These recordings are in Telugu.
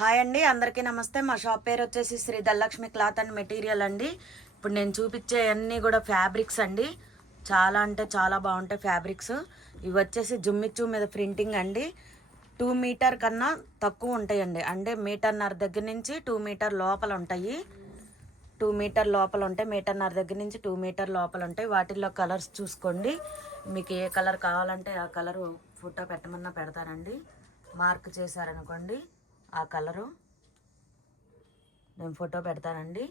హాయ్ అండి, అందరికీ నమస్తే. మా షాప్ పేరు వచ్చేసి Shri Dhanalakshmi cloth and material అండి. ఇప్పుడు నేను చూపించే అన్నీ కూడా ఫ్యాబ్రిక్స్ అండి. చాలా అంటే చాలా బాగుంటాయి ఫ్యాబ్రిక్స్. ఇవి వచ్చేసి జుమ్మిచ్చు మీద ప్రింటింగ్ అండి. 2 మీటర్ కన్నా తక్కువ ఉంటాయండి. అంటే 1.5 మీటర్ దగ్గర నుంచి 2 మీటర్ లోపల ఉంటాయి. 2 మీటర్ లోపల ఉంటాయి. 1.5 మీటర్ దగ్గర నుంచి 2 మీటర్ లోపల ఉంటాయి. వాటిల్లో కలర్స్ చూసుకోండి. మీకు ఏ కలర్ కావాలంటే ఆ కలరు ఫోటో పెట్టమన్నా పెడతానండి. మార్క్ చేశారనుకోండి ఆ కలరు నేను ఫోటో పెడతానండి.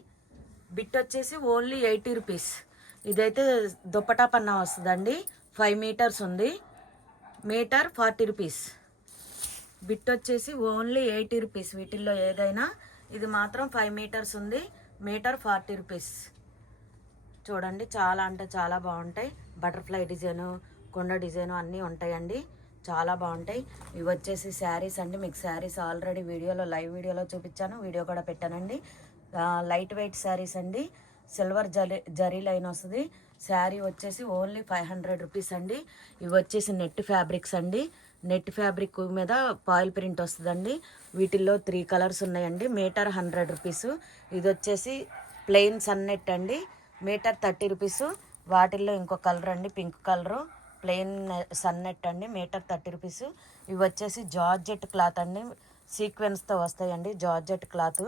బిట్ వచ్చేసి ఓన్లీ 80 రూపీస్. ఇదైతే దుప్పటా పన్నా వస్తుందండి. 5 మీటర్స్ ఉంది. Metre 40 rupees. బిట్ వచ్చేసి ఓన్లీ 80 రూపీస్. వీటిల్లో ఏదైనా ఇది మాత్రం 5 మీటర్స్ ఉంది. Metre 40 rupees. చూడండి, చాలా అంటే చాలా బాగుంటాయి. బటర్ఫ్లై డిజైను, కొండ డిజైను అన్నీ ఉంటాయండి. చాలా బాగుంటాయి. ఇవి వచ్చేసి శారీస్ అండి. మీకు శారీస్ ఆల్రెడీ లైవ్ వీడియోలో చూపించాను, వీడియో కూడా పెట్టానండి. లైట్ వెయిట్ శారీస్ అండి. సిల్వర్ జరీ లైన్ వస్తుంది. శారీ వచ్చేసి ఓన్లీ 500 రూపీస్ అండి. ఇవి వచ్చేసి నెట్ ఫ్యాబ్రిక్స్ అండి. నెట్ ఫ్యాబ్రిక్ మీద పాయిల్ ప్రింట్ వస్తుందండి. వీటిల్లో 3 కలర్స్ ఉన్నాయండి. Metre 100 rupees. ఇది వచ్చేసి ప్లెయిన్ సన్నెట్ అండి. Metre 30 rupees. వాటిల్లో ఇంకో కలర్ అండి, పింక్ కలరు. ప్లెయిన్ సన్నెట్ అండి. Metre 30 rupees. ఇవి వచ్చేసి జార్జెట్ క్లాత్ అండి. సీక్వెన్స్తో వస్తాయండి. జార్జెట్ క్లాత్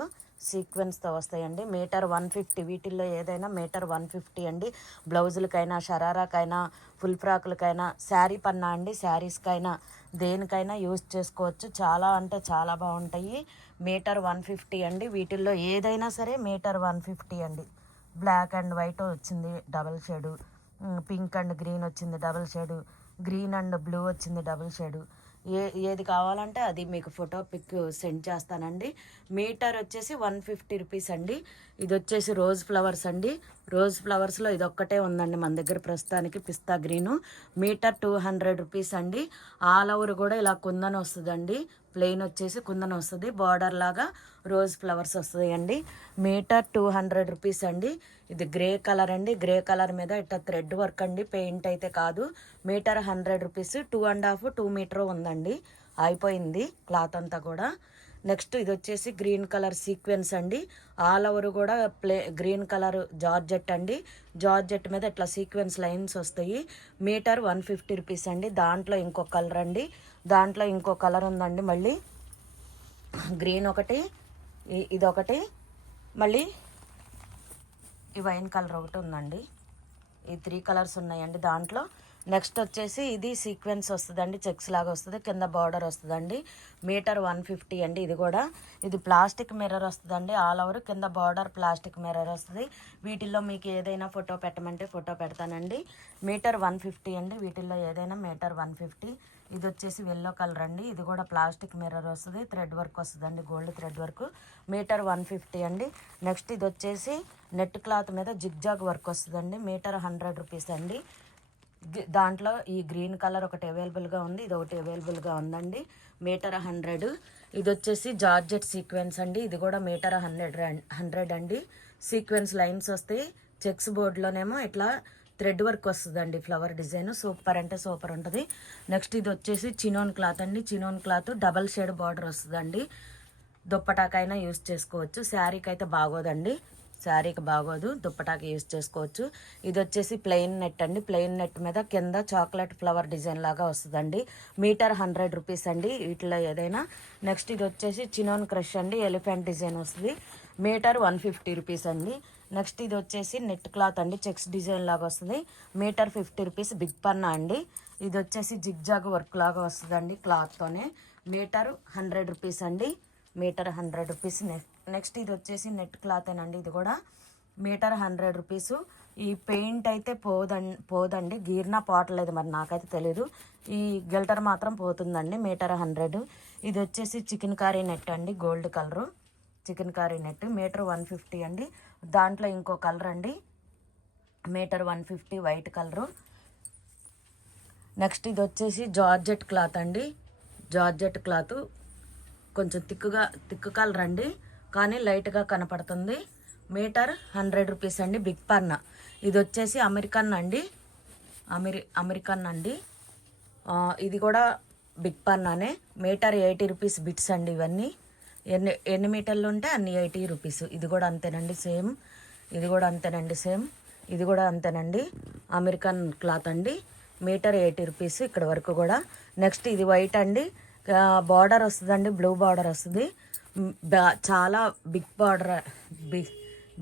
సీక్వెన్స్తో వస్తాయండి. మీటర్ 150. వీటిల్లో ఏదైనా మీటర్ 150 అండి. బ్లౌజులకైనా, షరారాకైనా, ఫుల్ ఫ్రాకులకైనా, శారీ పన్నా అండి, శారీస్కైనా దేనికైనా యూజ్ చేసుకోవచ్చు. చాలా అంటే చాలా బాగుంటాయి. మీటర్ 150 అండి. వీటిల్లో ఏదైనా సరే మీటర్ 150 అండి. బ్లాక్ అండ్ వైట్ వచ్చింది double shade, pink and green వచ్చింది double shade, green and blue వచ్చింది డబుల్ షేడు. ఏది కావాలంటే అది మీకు ఫోటో పిక్ సెండ్ చేస్తానండి. మీటర్ వచ్చేసి 150 రూపీస్ అండి. ఇది వచ్చేసి రోజ్ ఫ్లవర్స్ అండి. రోజ్ ఫ్లవర్స్లో ఇది ఒక్కటే ఉందండి మన దగ్గర ప్రస్తుతానికి, పిస్తా గ్రీను. మీటర్ 200 రూపీస్ అండి. ఆల్ ఓవర్ కూడా ఇలా కుందన్ వస్తుందండి. ప్లెయిన్ వచ్చేసి కుందన్ వస్తుంది. బార్డర్ లాగా రోజ్ ఫ్లవర్స్ వస్తాయండి. మీటర్ 200 రూపీస్ అండి. ఇది గ్రే కలర్ అండి. గ్రే కలర్ మీద ఇట్లా థ్రెడ్ వర్క్ అండి, పెయింట్ అయితే కాదు. Metre 100 rupees. 2.5 మీటర్ ఉందండి. అయిపోయింది క్లాత్ అంతా కూడా. నెక్స్ట్ ఇది వచ్చేసి గ్రీన్ కలర్ సీక్వెన్స్ అండి. ఆల్ ఓవర్ కూడా గ్రీన్ కలర్ జార్జెట్ అండి. జార్జెట్ మీద ఇట్లా సీక్వెన్స్ లైన్స్ వస్తాయి. మీటర్ 150 రూపీస్ అండి. దాంట్లో ఇంకో కలర్ అండి. దాంట్లో ఇంకో కలర్ ఉందండి. మళ్ళీ గ్రీన్ ఒకటి, ఇదొకటి, మళ్ళీ ఈ వైన్ కలర్ ఒకటి ఉందండి. ఈ 3 కలర్స్ ఉన్నాయండి దాంట్లో. నెక్స్ట్ వచ్చేసి ఇది సీక్వెన్స్ వస్తుందండి. చెక్స్ లాగా వస్తుంది. కింద బార్డర్ వస్తుందండి. మీటర్ 150 అండి. ఇది ప్లాస్టిక్ మిర్రర్ వస్తుందండి. ఆల్ ఓవర్ కింద బార్డర్ ప్లాస్టిక్ మిర్రర్ వస్తుంది. వీటిల్లో మీకు ఏదైనా ఫోటో పెట్టమంటే ఫోటో పెడతానండి. మీటర్ 150 అండి. వీటిల్లో ఏదైనా మీటర్ 150. ఇది వచ్చేసి ఎల్లో కలర్ అండి. ఇది కూడా ప్లాస్టిక్ మిర్రర్ వస్తుంది. థ్రెడ్ వర్క్ వస్తుందండి, గోల్డ్ థ్రెడ్ వర్క్. మీటర్ 150 అండి. నెక్స్ట్ ఇది వచ్చేసి నెట్ క్లాత్ మీద జిగ్జాగ్ వర్క్ వస్తుందండి. మీటర్ 100 రూపీస్ అండి. దాంట్లో ఈ గ్రీన్ కలర్ ఒకటి అవైలబుల్గా ఉంది, ఇది ఒకటి అవైలబుల్గా ఉందండి. మీటర్ 100. ఇది వచ్చేసి జార్జెట్ సీక్వెన్స్ అండి. ఇది కూడా మీటర్ 100 అండి. సీక్వెన్స్ లైన్స్ వస్తాయి. చెక్స్ బోర్డ్లోనేమో ఇట్లా థ్రెడ్ వర్క్ వస్తుందండి, ఫ్లవర్ డిజైన్. సూపర్ అంటే సూపర్ ఉంటుంది. నెక్స్ట్ ఇది వచ్చేసి చినోన్ క్లాత్ అండి. Chinon cloth double shade border వస్తుందండి. దుప్పటాకైనా యూజ్ చేసుకోవచ్చు. శారీకి అయితే బాగోదండి, శారీకి బాగోదు, దుప్పటాకి యూజ్ చేసుకోవచ్చు. ఇది వచ్చేసి ప్లెయిన్ నెట్ అండి. ప్లెయిన్ నెట్ మీద కింద చాక్లెట్ ఫ్లవర్ డిజైన్ లాగా వస్తుందండి. మీటర్ 100 రూపీస్ అండి. వీటిలో ఏదైనా. నెక్స్ట్ ఇది వచ్చేసి చినోన్ క్రష్ అండి. ఎలిఫెంట్ డిజైన్ వస్తుంది. మీటర్ 150 రూపీస్ అండి. నెక్స్ట్ ఇది వచ్చేసి నెట్ క్లాత్ అండి. చెక్స్ డిజైన్ లాగా వస్తుంది. Metre 50 rupees. బిగ్ పన్నా అండి. ఇది వచ్చేసి జిగ్జాగ్ వర్క్ లాగా వస్తుందండి క్లాత్తోనే. మీటర్ 100 రూపీస్ అండి. Metre 100 rupees. నెక్స్ట్ ఇది వచ్చేసి నెట్ క్లాత్ అండి. ఇది కూడా మీటర్ 100 రూపీస్. ఈ పెయింట్ అయితే పోదండి, గీర్నా పోవట్లేదు, మరి నాకైతే తెలీదు. ఈ గిల్టర్ మాత్రం పోతుందండి. మీటర్ 100. ఇది వచ్చేసి చికెన్ కర్రీ నెట్ అండి, gold colour chicken curry net. Metre 150 అండి. దాంట్లో ఇంకో కలర్ అండి. Metre 150 white colour. నెక్స్ట్ ఇది వచ్చేసి జార్జెట్ క్లాత్ అండి. జార్జెట్ క్లాత్ కొంచెం థిక్ కలర్ అండి, కానీ లైట్గా కనపడుతుంది. మీటర్ 100 రూపీస్ అండి. బిగ్ పన్నా. ఇది వచ్చేసి అమెరికన్ అండి. అమెరికన్ అండి. ఇది కూడా బిగ్ పన్నానే. మీటర్ 80 రూపీస్ బిట్స్ అండి ఇవన్నీ. ఎన్ని మీటర్లు ఉంటే అన్ని 80 రూపీస్. ఇది కూడా అంతేనండి సేమ్. ఇది కూడా అంతేనండి సేమ్. ఇది కూడా అంతేనండి. అమెరికన్ క్లాత్ అండి. మీటర్ 80 రూపీస్ ఇక్కడ వరకు కూడా. నెక్స్ట్ ఇది వైట్ అండి. బార్డర్ వస్తుందండి, బ్లూ బార్డర్ వస్తుంది. చాలా బిగ్ బార్డర్,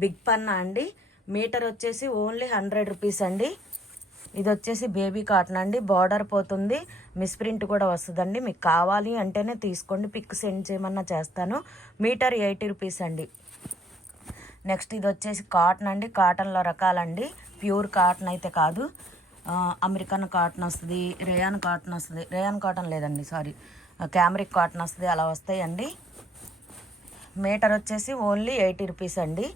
బిగ్ పన్నా అండి. మీటర్ వచ్చేసి ఓన్లీ 100 రూపీస్ అండి. ఇది వచ్చేసి బేబీ కాటన్ అండి. బార్డర్ పోతుంది, మిస్ప్రింట్ కూడా వస్తుందండి. మీకు కావాలి అంటేనే తీసుకోండి, పిక్ సెండ్ చేయమన్నా చేస్తాను. మీటర్ 80 రూపీస్ అండి. నెక్స్ట్ ఇది వచ్చేసి కాటన్ అండి. కాటన్లో రకాలండి. ప్యూర్ కాటన్ అయితే కాదు, అమెరికన్ కాటన్ వస్తుంది, రేయాన్ కాటన్ వస్తుంది. రేయాన్ కాటన్ లేదండి, సారీ, క్యామరిక్ కాటన్ వస్తుంది. అలా వస్తాయండి. మీటర్ వచ్చేసి ఓన్లీ 80 రూపీస్ అండి.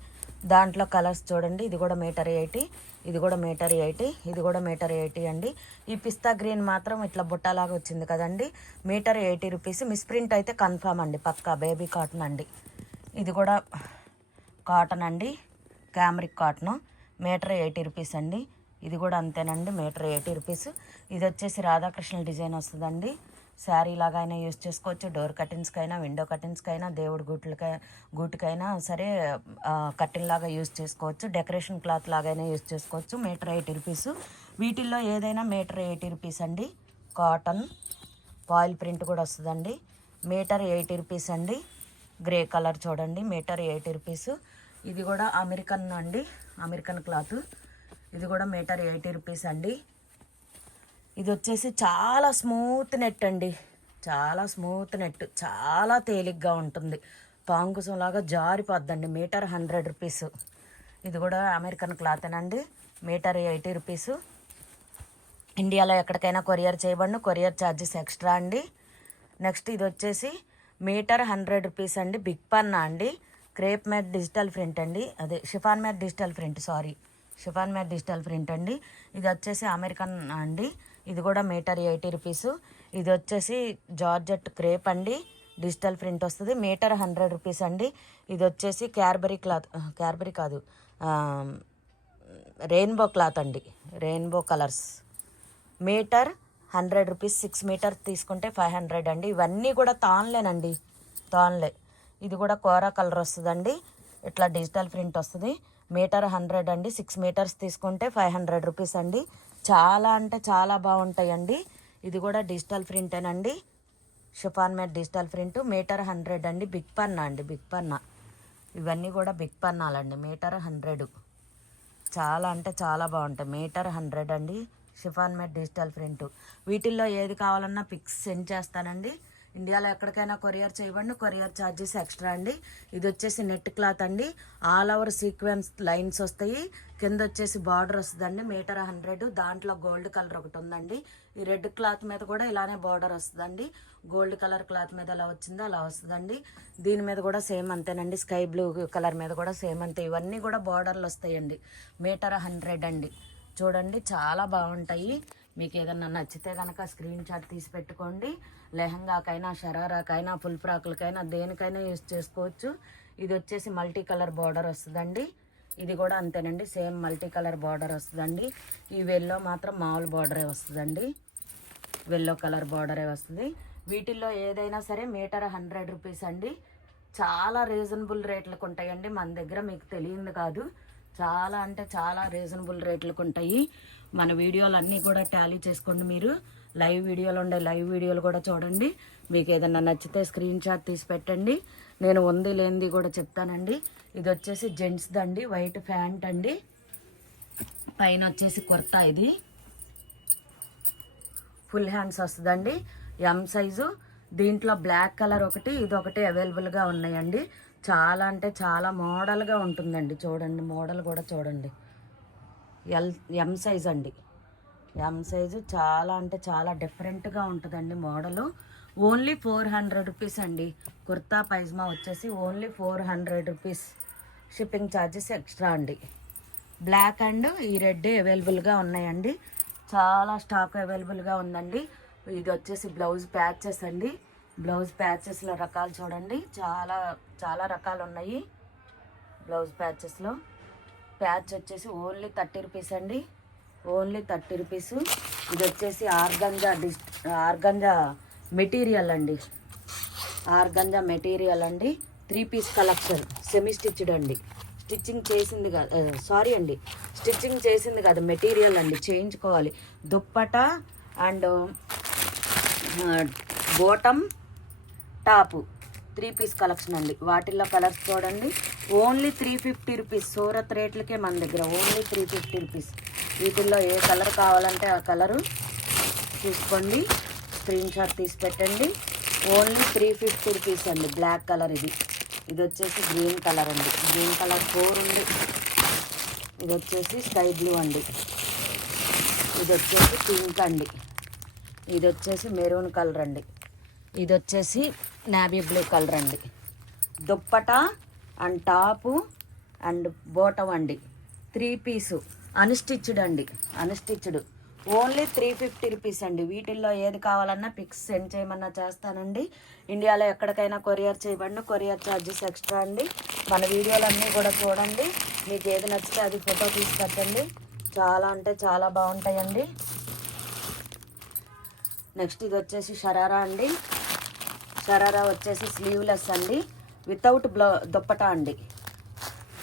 దాంట్లో కలర్స్ చూడండి. ఇది కూడా మీటర్ 80, ఇది కూడా మీటర్ 80, ఇది కూడా మీటర్ 80 అండి. ఈ పిస్తా గ్రీన్ మాత్రం ఇట్లా బుట్టలాగా వచ్చింది కదండి, మీటర్ 80 రూపీస్. మిస్ప్రింట్ అయితే కన్ఫామ్ అండి, పక్కా బేబీ కాటన్ అండి. ఇది కూడా కాటన్ అండి, క్యామరిక్ కాటన్. మీటర్ 80 రూపీస్ అండి. ఇది కూడా అంతేనండి, మీటర్ 80 రూపీస్. ఇది వచ్చేసి రాధాకృష్ణ డిజైన్ వస్తుందండి. శారీ లాగా అయినా యూజ్ చేసుకోవచ్చు, డోర్ కర్టెన్స్కైనా, విండో కర్టెన్స్కైనా, దేవుడి గూటికైనా సరే కర్టెన్ లాగా యూజ్ చేసుకోవచ్చు, డెకరేషన్ క్లాత్ లాగైనా యూజ్ చేసుకోవచ్చు. Metre 80 rupees. వీటిల్లో ఏదైనా మీటర్ 80 రూపీస్ అండి. కాటన్ ఫాయిల్ ప్రింట్ కూడా వస్తుందండి. మీటర్ 80 రూపీస్ అండి. గ్రే కలర్ చూడండి, మీటర్ 80 రూపీస్. ఇది కూడా అమెరికన్ అండి, అమెరికన్ క్లాత్. ఇది కూడా మీటర్ 80 రూపీస్ అండి. ఇది వచ్చేసి చాలా స్మూత్ నెట్ అండి, చాలా స్మూత్ నెట్, చాలా తేలిగ్గా ఉంటుంది, పాంకుసంలాగా జారిపోద్దండి. Metre 100 rupees. ఇది కూడా అమెరికన్ క్లాతేనండి. Metre 80 rupees. ఇండియాలో ఎక్కడికైనా కొరియర్ చేయబడి, కొరియర్ ఛార్జెస్ ఎక్స్ట్రా అండి. నెక్స్ట్ ఇది వచ్చేసి మీటర్ 100 రూపీస్ అండి. బిగ్ పన్నా అండి. క్రేప్ మ్యాట్ డిజిటల్ ప్రింట్ అండి, అదే chiffon matte digital print, sorry, chiffon matte digital print అండి. ఇది వచ్చేసి అమెరికన్ అండి. ఇది కూడా మీటర్ 80 రూపీస్. ఇది వచ్చేసి జార్జెట్ క్రేప్ అండి, డిజిటల్ ప్రింట్ వస్తుంది. మీటర్ 100 రూపీస్ అండి. ఇది వచ్చేసి క్యాడ్బరీ క్లాత్, క్యాడ్బరీ కాదు, రెయిన్బో క్లాత్ అండి, rainbow colours. Metre 100 rupees. 6 metres తీసుకుంటే 500 అండి. ఇవన్నీ కూడా తాన్లేనండి, తాన్లే. ఇది కూడా కోరా కలర్ వస్తుందండి, ఇట్లా డిజిటల్ ప్రింట్ వస్తుంది. మీటర్ 100 అండి. 6 మీటర్స్ తీసుకుంటే 500 రూపీస్ అండి. చాలా అంటే చాలా బాగుంటాయండి. ఇది కూడా డిజిటల్ ప్రింటేనండి, chiffon matte digital print. Meter 100 అండి. బిగ్ పన్నా అండి, బిగ్ పన్నా. ఇవన్నీ కూడా బిగ్ పన్నాలండి. మీటర్ 100, చాలా అంటే చాలా బాగుంటాయి. మీటర్ 100 అండి, షిఫాన్ మ్యాట్ డిజిటల్ ప్రింట్. వీటిల్లో ఏది కావాలన్నా పిక్స్ సెండ్ చేస్తానండి. ఇండియాలో ఎక్కడికైనా కొరియర్ చేయబడి, కొరియర్ ఛార్జెస్ ఎక్స్ట్రా అండి. ఇది వచ్చేసి నెట్ క్లాత్ అండి. ఆల్ ఓవర్ సీక్వెన్స్ లైన్స్ వస్తాయి, కింద వచ్చేసి బార్డర్ వస్తుందండి. మీటర్ 100. దాంట్లో గోల్డ్ కలర్ ఒకటి ఉందండి. ఈ రెడ్ క్లాత్ మీద కూడా ఇలానే బార్డర్ వస్తుందండి. గోల్డ్ కలర్ క్లాత్ మీద ఎలా వచ్చిందో అలా వస్తుందండి. దీని మీద కూడా సేమ్ అంతేనండి. స్కై బ్లూ కలర్ మీద కూడా సేమ్ అంతే. ఇవన్నీ కూడా బార్డర్లు వస్తాయండి. మీటర్ 100 అండి. చూడండి, చాలా బాగుంటాయి. మీకు ఏదన్నా నచ్చితే కనుక స్క్రీన్ షాట్ తీసి పెట్టుకోండి. లెహంగాకైనా, షరారాకైనా, ఫుల్ ఫ్రాకులకైనా, దేనికైనా యూజ్ చేసుకోవచ్చు. ఇది వచ్చేసి మల్టీ కలర్ బార్డర్ వస్తుందండి. ఇది కూడా అంతేనండి, సేమ్ మల్టీ కలర్ బార్డర్ వస్తుందండి. ఈ వెల్లో మాత్రం మామూలు బార్డరే వస్తుందండి, వెల్లో కలర్ బార్డరే వస్తుంది. వీటిల్లో ఏదైనా సరే మీటర్ 100 రూపీస్ అండి. చాలా రీజనబుల్ రేట్లకు ఉంటాయండి మన దగ్గర, మీకు తెలియదు కాదు. చాలా అంటే చాలా రీజనబుల్ రేట్లకు ఉంటాయి. మన వీడియోలు అన్నీ కూడా టాలీ చేసుకోండి. మీరు లైవ్ వీడియోలు ఉండే లైవ్ వీడియోలు కూడా చూడండి. మీకు ఏదన్నా నచ్చితే స్క్రీన్ షాట్ తీసి పెట్టండి. నేను ఉంది లేనిది కూడా చెప్తానండి. ఇది వచ్చేసి జెంట్స్ దండి, వైట్ ప్యాంట్ అండి, పైన వచ్చేసి కుర్తా. ఇది ఫుల్ హ్యాండ్స్ వస్తుందండి, ఎం సైజు. దీంట్లో బ్లాక్ కలర్ ఒకటి, ఇది ఒకటి అవైలబుల్గా ఉన్నాయండి. చాలా అంటే చాలా మోడల్గా ఉంటుందండి. చూడండి, మోడల్ కూడా చూడండి. ఎం సైజ్ అండి, ఎం సైజు. చాలా అంటే చాలా డిఫరెంట్గా ఉంటుందండి మోడలు. ఓన్లీ 400 రూపీస్ అండి. కుర్తా పైజమా వచ్చేసి only 400 rupees. Shipping charges extra అండి. బ్లాక్ అండ్ ఈ రెడ్ అవైలబుల్గా ఉన్నాయండి. చాలా స్టాక్ అవైలబుల్గా ఉందండి. ఇది వచ్చేసి బ్లౌజ్ ప్యాచెస్ అండి. బ్లౌజ్ ప్యాచెస్లో రకాలు చూడండి, చాలా చాలా రకాలు ఉన్నాయి. బ్లౌజ్ ప్యాచెస్లో ప్యాచ్ వచ్చేసి ఓన్లీ 30 రూపీస్ అండి, ఓన్లీ 30 రూపీస్. ఇది వచ్చేసి ఆర్గంజా మెటీరియల్ అండి. ఆర్గంజా మెటీరియల్ అండి. 3 పీస్ కలెక్షన్, సెమీ స్టిచ్డ్ అండి. స్టిచ్చింగ్ చేసింది కాదు, సారీ అండి, స్టిచ్చింగ్ చేసింది కాదు, మెటీరియల్ అండి, చేయించుకోవాలి. దుప్పట and bottom top 3 piece collection అండి. వాటిల్లో కలర్స్ చూడండి. Only 350 rupees. సూరత్ రేట్లకే మన దగ్గర ఓన్లీ 350 రూపీస్. వీటిల్లో ఏ కలర్ కావాలంటే ఆ కలరు చూసుకోండి, స్క్రీన్ షాట్ తీసి పెట్టండి. ఓన్లీ 350 రూపీస్ అండి. బ్లాక్ కలర్ ఇది వచ్చేసి గ్రీన్ కలర్ అండి, గ్రీన్ కలర్ 4 ఉంది. ఇది వచ్చేసి స్కై బ్లూ అండి, ఇది వచ్చేసి పింక్ అండి, ఇది వచ్చేసి మెరూన్ కలర్ అండి, ఇది వచ్చేసి నేవీ బ్లూ కలర్ అండి. Dupatta and top and bottom అండి. 3 పీసు అన్స్టిచ్డ్ అండి, అన్స్టిచ్డ్. ఓన్లీ 350 రూపీస్ అండి. వీటిల్లో ఏది కావాలన్నా పిక్స్ సెండ్ చేయమన్నా చేస్తానండి. ఇండియాలో ఎక్కడికైనా కొరియర్ చేయబడిన కొరియర్ ఛార్జెస్ ఎక్స్ట్రా అండి. మన వీడియోలన్నీ కూడా చూడండి, మీకు ఏది నచ్చితే అది ఫోటో తీసి పెట్టండి. చాలా అంటే చాలా బాగుంటాయండి. నెక్స్ట్ ఇది వచ్చేసి షరారా అండి. షరారా వచ్చేసి స్లీవ్లెస్ అండి, వితౌట్ దుప్పట అండి.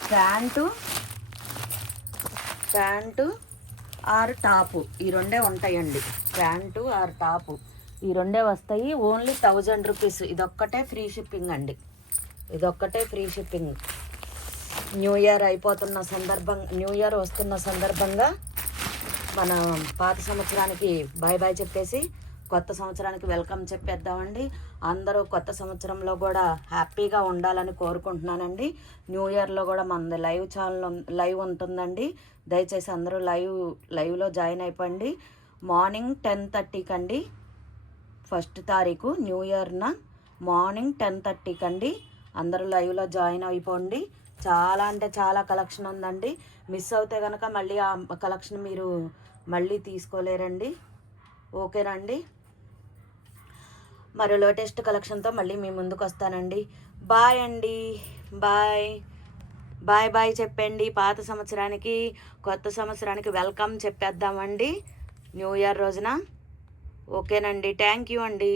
ప్యాంటు ఆర్ టాపు ఈ రెండే ఉంటాయండి. ప్యాంటు ఆర్ టాపు ఈ రెండే వస్తాయి. Only 1000 rupees. ఇదొక్కటే ఫ్రీ షిప్పింగ్ అండి, ఇదొక్కటే free shipping. New year new year వస్తున్న సందర్భంగా మన పాత సంవత్సరానికి బాయ్ బాయ్ చెప్పేసి కొత్త సంవత్సరానికి వెల్కమ్ చెప్పేద్దామండి. అందరూ కొత్త సంవత్సరంలో కూడా హ్యాపీగా ఉండాలని కోరుకుంటున్నానండి. న్యూ ఇయర్లో కూడా మనది లైవ్ ఉంటుందండి. దయచేసి అందరూ లైవ్లో జాయిన్ అయిపోండి. మార్నింగ్ 10:30కి అండి, 1st తారీఖు న్యూ ఇయర్న మార్నింగ్ 10:30కి అండి. అందరూ లైవ్లో జాయిన్ అయిపోండి. చాలా అంటే చాలా కలెక్షన్ ఉందండి. మిస్ అవుతే కనుక మళ్ళీ ఆ కలెక్షన్ మీరు మళ్ళీ తీసుకోలేరండి. ఓకేనండి, మరో లేటెస్ట్ కలెక్షన్తో మళ్ళీ మీ ముందుకు వస్తానండి. బాయ్ అండి, బాయ్ బాయ్ బాయ్ చెప్పండి. పాత సంవత్సరానికి కొత్త సంవత్సరానికి వెల్కమ్ చెప్పేద్దామండి న్యూ ఇయర్ రోజున. ఓకేనండి, థ్యాంక్ యూ అండి.